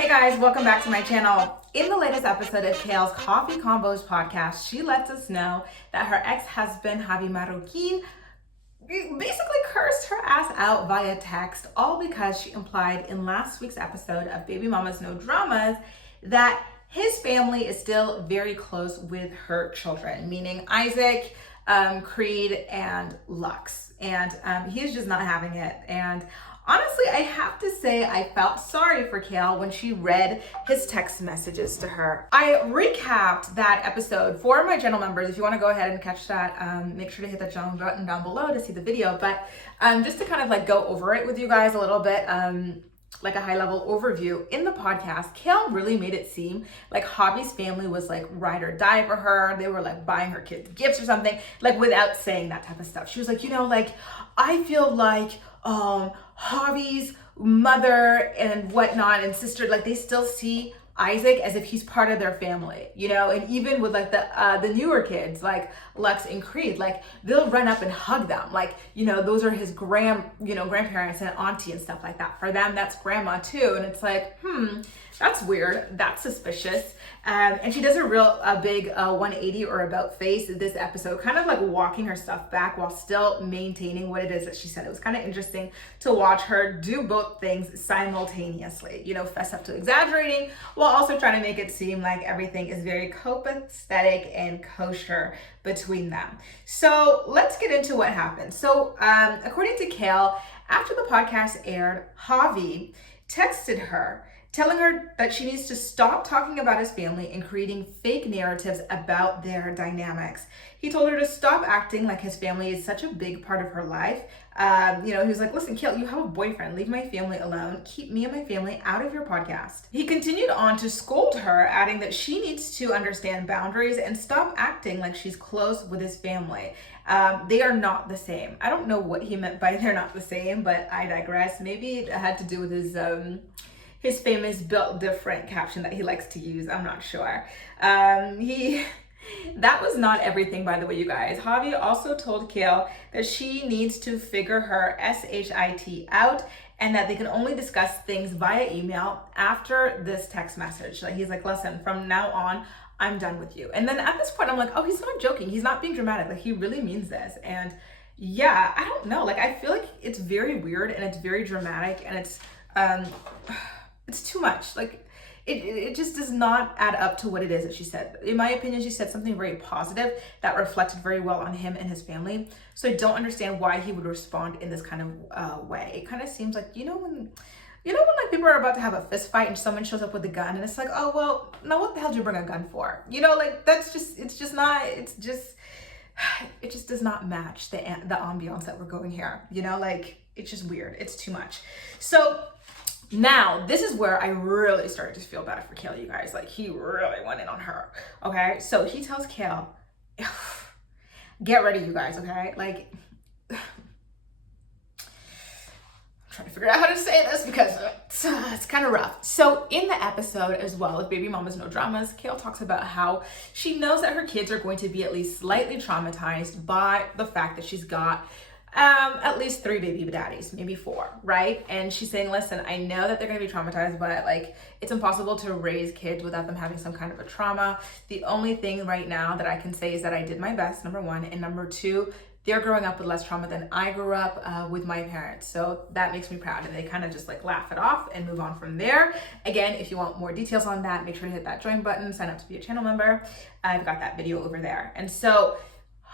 Hey guys, welcome back to my channel. In the latest episode of Kail's Coffee Combos podcast, she lets us know that her ex-husband, Javi Marroquin, basically cursed her ass out via text, all because she implied in last week's episode of Baby Mamas No Dramas that his family is still very close with her children, meaning Isaac, Creed, and Lux. And he's just not having it. And honestly, I have to say I felt sorry for Kail when she read his text messages to her. I recapped that episode for my channel members. If you want to go ahead and catch that, make sure to hit that join button down below to see the video. But just to kind of like go over it with you guys a little bit, like a high level overview in the podcast, Kail really made it seem like Javi's family was like ride or die for her. They were like buying her kids gifts or something, like without saying that type of stuff. She was like, like I feel like Javi's mother and whatnot and sister, like they still see Isaac as if he's part of their family, and even with like the newer kids like Lux and Creed, like they'll run up and hug them, like those are his grandparents and auntie and stuff like that. For them, that's grandma too, and it's like, that's weird, that's suspicious. And she does a big 180 or about face in this episode, kind of like walking her stuff back while still maintaining what it is that she said. It was kind of interesting to watch her do both things simultaneously, fess up to exaggerating while also trying to make it seem like everything is very copacetic and kosher between them. So let's get into what happened. So according to Kail, after the podcast aired, Javi texted her telling her that she needs to stop talking about his family and creating fake narratives about their dynamics. He told her to stop acting like his family is such a big part of her life. He was like, listen, Kail, you have a boyfriend. Leave my family alone. Keep me and my family out of your podcast. He continued on to scold her, adding that she needs to understand boundaries and stop acting like she's close with his family. They are not the same. I don't know what he meant by they're not the same, but I digress. Maybe it had to do with his famous built different caption that he likes to use. I'm not sure. That was not everything, by the way, you guys. Javi also told Kail that she needs to figure her SHIT out and that they can only discuss things via email after this text message. Like he's like, listen, from now on, I'm done with you. And then at this point, I'm like, oh, he's not joking. He's not being dramatic. Like he really means this. And yeah, I don't know. Like I feel like it's very weird and it's very dramatic and it's too much. Like it just does not add up to what it is that she said. In my opinion, she said something very positive that reflected very well on him and his family. So I don't understand why he would respond in this kind of way. It kind of seems like, when like people are about to have a fist fight and someone shows up with a gun and it's like, oh, well, now what the hell did you bring a gun for? Like it just does not match the ambiance that we're going here. Like it's just weird. It's too much. So now, this is where I really started to feel bad for Kail, you guys. Like, he really went in on her, okay? So he tells Kail, get ready, you guys, okay? Like, I'm trying to figure out how to say this because it's kind of rough. So in the episode as well with Baby Mamas No Dramas, Kail talks about how she knows that her kids are going to be at least slightly traumatized by the fact that she's got at least 3 baby daddies, maybe 4, right? And she's saying, listen, I know that they're gonna be traumatized, but like it's impossible to raise kids without them having some kind of a trauma. The only thing right now that I can say is that I did my best, number 1, and number 2, they're growing up with less trauma than I grew up with my parents. So that makes me proud. And they kind of just like laugh it off and move on from there. Again, if you want more details on that, make sure to hit that join button, sign up to be a channel member. I've got that video over there. And so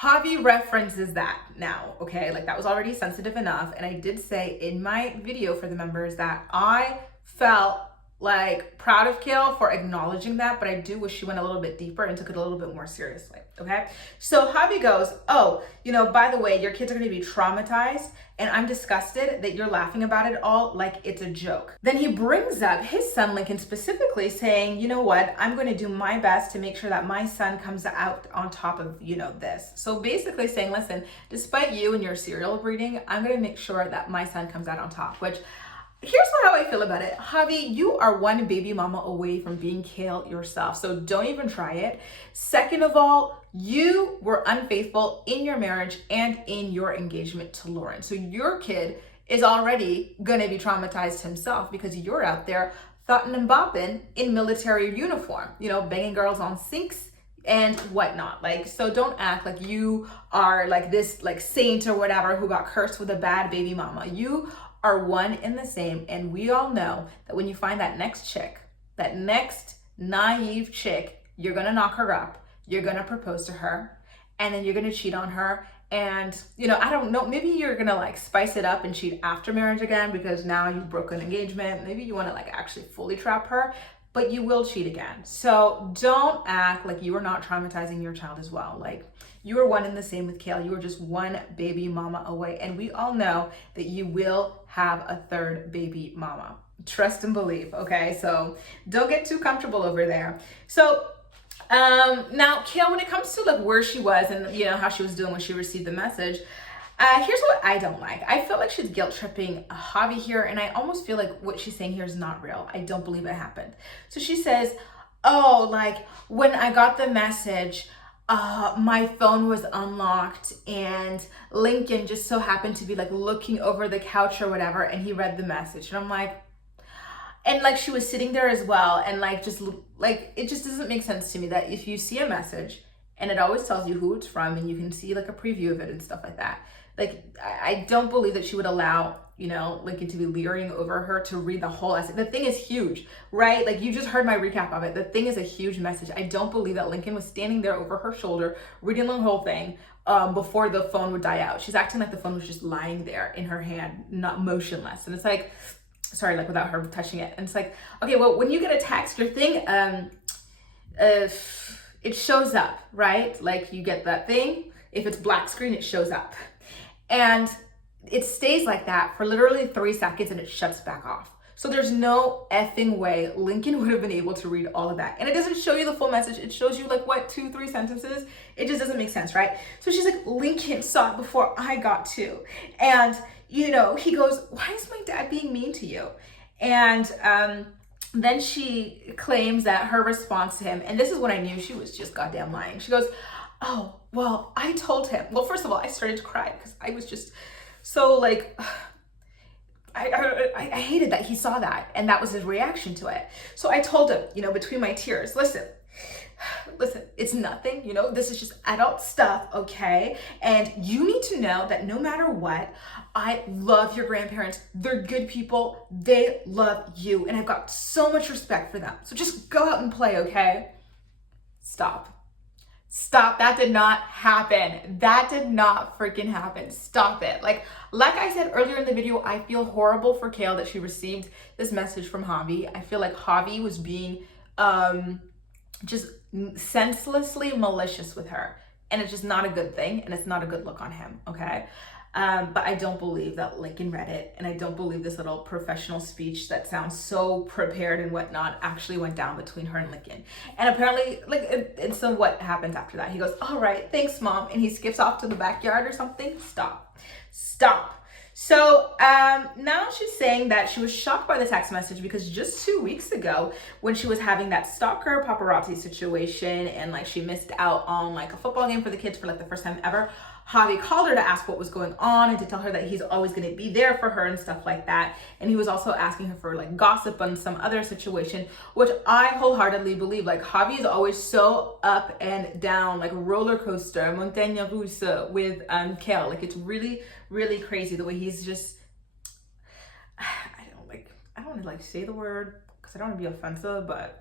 Javi references that now, okay? Like that was already sensitive enough. And I did say in my video for the members that I felt like proud of Kail for acknowledging that, but I do wish she went a little bit deeper and took it a little bit more seriously, okay? So Javi goes, oh, by the way, your kids are gonna be traumatized and I'm disgusted that you're laughing about it all like it's a joke. Then he brings up his son Lincoln specifically saying, you know what, I'm gonna do my best to make sure that my son comes out on top of, this. So basically saying, listen, despite you and your serial breeding, I'm gonna make sure that my son comes out on top, which here's how I feel about it. Javi, you are one baby mama away from being Kail yourself, so don't even try it. Second of all, you were unfaithful in your marriage and in your engagement to Lauren. So your kid is already gonna be traumatized himself because you're out there thoughtin' and bopping in military uniform, banging girls on sinks and whatnot. Like, so don't act like you are like this like saint or whatever who got cursed with a bad baby mama. You are one and the same, and we all know that when you find that next chick, that next naive chick, you're gonna knock her up, you're gonna propose to her, and then you're gonna cheat on her. And I don't know, maybe you're gonna like spice it up and cheat after marriage again because now you've broken engagement. Maybe you want to like actually fully trap her, but you will cheat again. So don't act like you are not traumatizing your child as well. Like, you are one and the same with Kail. You are just one baby mama away, and we all know that you will have a third baby mama. Trust and believe, okay? So don't get too comfortable over there. So now Kail, when it comes to like where she was and how she was doing when she received the message, here's what I don't like. I feel like she's guilt tripping Javi here, and I almost feel like what she's saying here is not real. I don't believe it happened. So she says, oh, like when I got the message, my phone was unlocked and Lincoln just so happened to be like looking over the couch or whatever, and he read the message. And I'm like, and like she was sitting there as well, and like just like it just doesn't make sense to me that if you see a message and it always tells you who it's from and you can see like a preview of it and stuff like that, like I don't believe that she would allow Lincoln to be leering over her to read the whole essay. The thing is huge, right? Like, you just heard my recap of it. The thing is a huge message. I don't believe that Lincoln was standing there over her shoulder reading the whole thing before the phone would die out. She's acting like the phone was just lying there in her hand, not motionless. And it's like, sorry, like without her touching it. And it's like, okay, well, when you get a text, your thing, it shows up, right? Like, you get that thing. If it's black screen, it shows up. And it stays like that for literally 3 seconds and it shuts back off. So there's no effing way Lincoln would have been able to read all of that. And it doesn't show you the full message. It shows you like, what, 2-3 sentences? It just doesn't make sense, right? So she's like, Lincoln saw it before I got to. And, he goes, why is my dad being mean to you? And then she claims that her response to him, and this is when I knew she was just goddamn lying. She goes, oh, well, I told him. Well, first of all, I started to cry because I was just so like, I hated that he saw that and that was his reaction to it. So I told him, between my tears, listen, it's nothing, this is just adult stuff, okay? And you need to know that no matter what, I love your grandparents. They're good people. They love you. And I've got so much respect for them. So just go out and play, okay? Stop. That did not happen. That did not freaking happen. Stop it. Like I said earlier in the video, I feel horrible for Kail that she received this message from Javi. I feel like Javi was being just senselessly malicious with her. And it's just not a good thing. And it's not a good look on him, okay? But I don't believe that Lincoln read it. And I don't believe this little professional speech that sounds so prepared and whatnot actually went down between her and Lincoln. And apparently, and so what happens after that? He goes, all right, thanks, Mom. And he skips off to the backyard or something. Stop. So now she's saying that she was shocked by the text message because just 2 weeks ago when she was having that stalker paparazzi situation and like she missed out on like a football game for the kids for like the first time ever, Javi called her to ask what was going on and to tell her that he's always going to be there for her and stuff like that. And he was also asking her for like gossip on some other situation, which I wholeheartedly believe. Like, Javi is always so up and down, like roller coaster, montagne russe with Kail. Like, it's really, really crazy the way he's just, I don't want to like say the word because I don't want to be offensive, but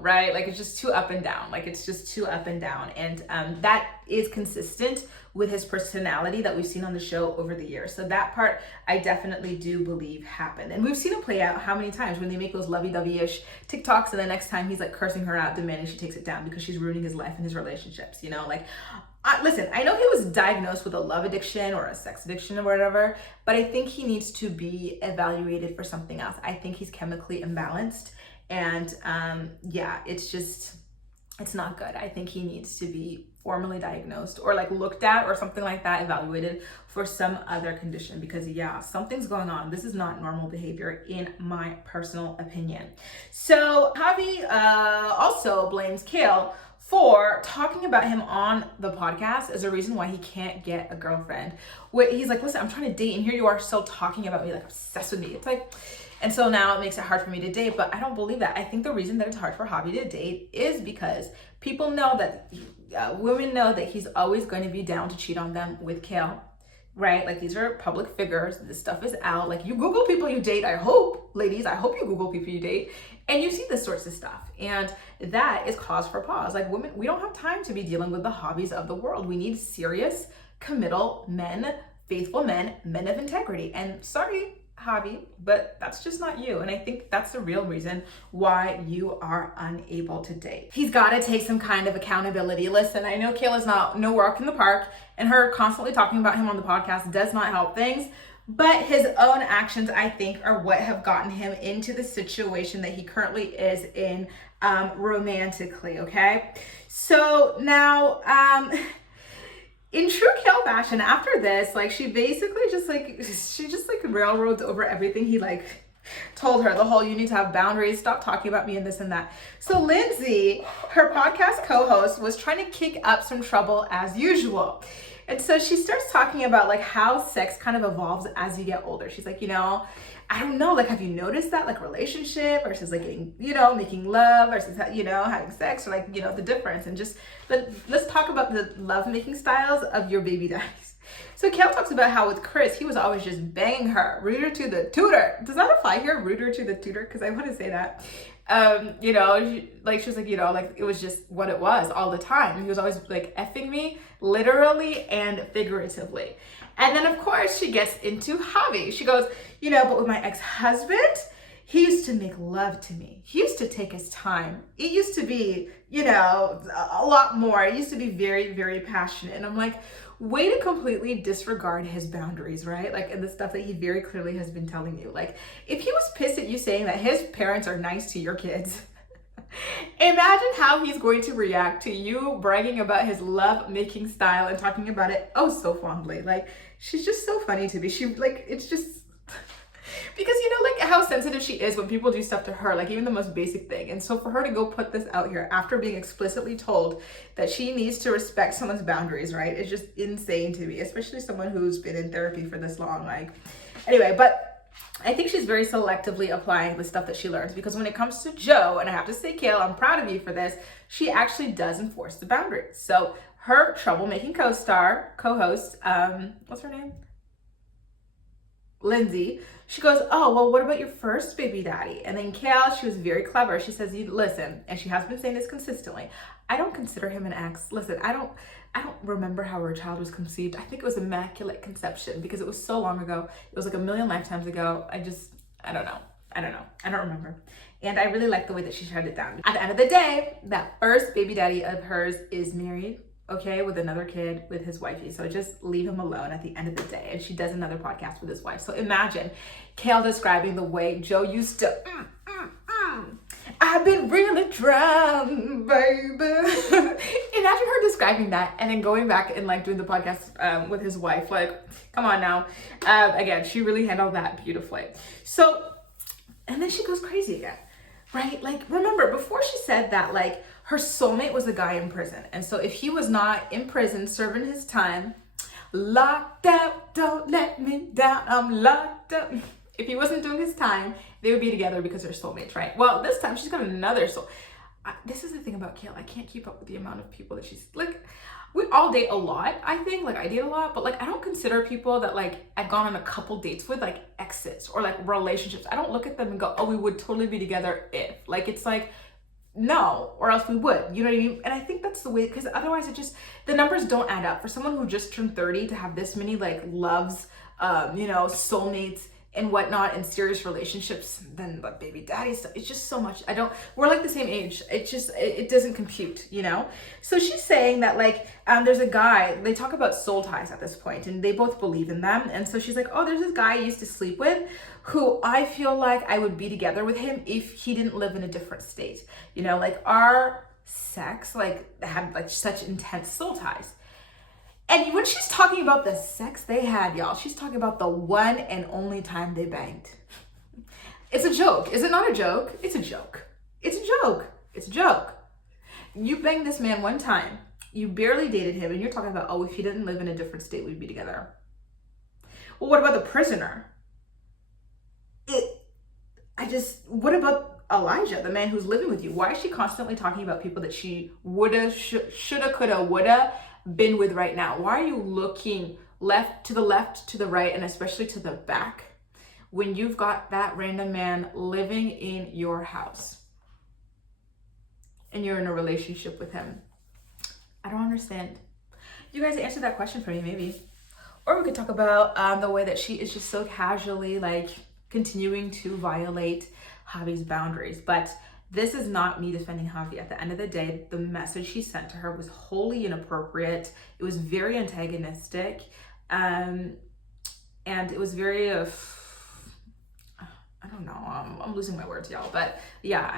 right? Like, it's just too up and down. And that is consistent with his personality that we've seen on the show over the years. So that part I definitely do believe happened. And we've seen it play out how many times when they make those lovey-dovey-ish TikToks and the next time he's like cursing her out, demanding she takes it down because she's ruining his life and his relationships, listen, I know he was diagnosed with a love addiction or a sex addiction or whatever, but I think he needs to be evaluated for something else. I think he's chemically imbalanced. And it's not good. I think he needs to be formally diagnosed or like looked at or something like that, evaluated for some other condition because something's going on. This is not normal behavior in my personal opinion. So Javi also blames Kail for talking about him on the podcast as a reason why he can't get a girlfriend. He's like, listen, I'm trying to date, and here you are still talking about me, like obsessed with me. It's like, and so now it makes it hard for me to date, but I don't believe that. I think the reason that it's hard for Javi to date is because people know that, women know that he's always going to be down to cheat on them with Kail, right? Like, these are public figures. This stuff is out. Like, you Google people you date. I hope, ladies, I hope you Google people you date, and you see this sorts of stuff. And that is cause for pause. Like, women, we don't have time to be dealing with the hobbies of the world. We need serious, committal men, faithful men, men of integrity. And sorry, Javi, but that's just not you. And I think that's the real reason why you are unable to date. He's got to take some kind of accountability. Listen, I know Kayla's not no walk in the park, and her constantly talking about him on the podcast does not help things, but his own actions, I think, are what have gotten him into the situation that he currently is in, romantically, okay? So now, in true Kail fashion, after this, like, she basically just railroads over everything he like told her. The whole, you need to have boundaries, stop talking about me and this and that. So Lindsay, her podcast co-host, was trying to kick up some trouble as usual. And so she starts talking about like how sex kind of evolves as you get older. She's like, I don't know, like, have you noticed that, like, relationship versus like getting, making love versus, having sex, or like, the difference, and just let's talk about the love making styles of your baby daddies. So Kail talks about how with Chris, he was always just banging her, rooter to the tutor. Does that apply here, rooter to the tutor? Because I want to say that. She was like, like, it was just what it was all the time. He was always like effing me, literally and figuratively. And then of course she gets into Javi. She goes, but with my ex-husband, he used to make love to me. He used to take his time. It used to be, a lot more. It used to be very, very passionate. And I'm like, way to completely disregard his boundaries, right? Like, and the stuff that he very clearly has been telling you. Like, if he was pissed at you saying that his parents are nice to your kids, imagine how he's going to react to you bragging about his love-making style and talking about it oh so fondly. Like, she's just so funny to me. It's just... because like how sensitive she is when people do stuff to her, like even the most basic thing. And so for her to go put this out here after being explicitly told that she needs to respect someone's boundaries, right? It's just insane to me, especially someone who's been in therapy for this long. Like, anyway, but I think she's very selectively applying the stuff that she learns, because when it comes to Joe, and I have to say, Kail, I'm proud of you for this, she actually does enforce the boundaries. So her troublemaking co-host, what's her name? Lindsay, she goes, oh, well, what about your first baby daddy? And then Kail, she was very clever. She says, listen, and she has been saying this consistently, I don't consider him an ex. Listen, I don't remember how our child was conceived. I think it was immaculate conception because it was so long ago. It was like a million lifetimes ago. I don't know. I don't remember. And I really like the way that she shut it down. At the end of the day, that first baby daddy of hers is married, okay, with another kid with his wifey. So just leave him alone at the end of the day. And she does another podcast with his wife. So imagine Kail describing the way Joe used to, I've been really drunk, baby. Imagine her describing that and then going back and like doing the podcast with his wife. Like, come on now. Again, she really handled that beautifully. So, and then she goes crazy again, right? Like, remember, before she said that, like, her soulmate was a guy in prison. And so if he was not in prison serving his time, locked out, don't let me down, I'm locked up. If he wasn't doing his time, they would be together because they're soulmates, right? Well, this time she's got another soul. This is the thing about Kail. I can't keep up with the amount of people that she's like, we all date a lot, I think. Like, I date a lot, but like, I don't consider people that like I've gone on a couple dates with like exes or like relationships. I don't look at them and go, oh, we would totally be together if. Like, it's like, no, or else we would, you know what I mean? And I think that's the way, because otherwise it just, the numbers don't add up. For someone who just turned 30 to have this many like loves, soulmates and whatnot and serious relationships, then like baby daddy stuff, it's just so much. We're like the same age. It doesn't compute, So she's saying that like, there's a guy, they talk about soul ties at this point and they both believe in them. And so she's like, oh, there's this guy I used to sleep with who I feel like I would be together with him if he didn't live in a different state. Like our sex, like had like such intense soul ties. And when she's talking about the sex they had, y'all, she's talking about the one and only time they banged. It's a joke. Is it not a joke? It's a joke. It's a joke. It's a joke. You banged this man one time, you barely dated him, and you're talking about, oh, if he didn't live in a different state, we'd be together. Well, what about the prisoner? What about Elijah, the man who's living with you? Why is she constantly talking about people that she woulda, shoulda, coulda, woulda been with right now? Why are you looking left, to the right, and especially to the back when you've got that random man living in your house and you're in a relationship with him? I don't understand. You guys answer that question for me, maybe. Or we could talk about the way that she is just so casually like continuing to violate Javi's boundaries. But this is not me defending Javi. At the end of the day, the message he sent to her was wholly inappropriate. It was very antagonistic. And it was very I don't know, I'm losing my words, y'all. But yeah,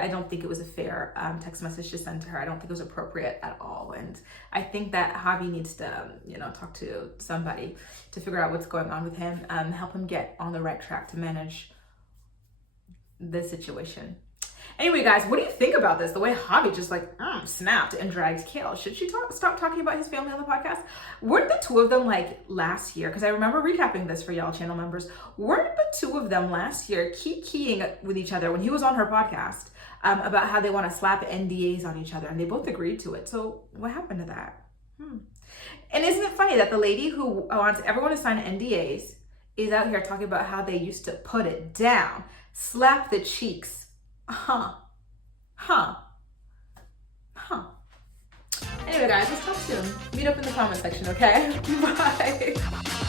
I don't think it was a fair text message to send to her. I don't think it was appropriate at all. And I think that Javi needs to, talk to somebody to figure out what's going on with him, help him get on the right track to manage this situation. Anyway, guys, what do you think about this? The way Javi just like snapped and drags Kail. Should she stop talking about his family on the podcast? Weren't the two of them like last year? Because I remember recapping this for y'all channel members. Weren't the two of them last year keying with each other when he was on her podcast about how they want to slap NDAs on each other, and they both agreed to it. So what happened to that? And isn't it funny that the lady who wants everyone to sign NDAs is out here talking about how they used to put it down, slap the cheeks? Anyway, guys, let's talk soon. Meet up in the comment section, okay? Bye.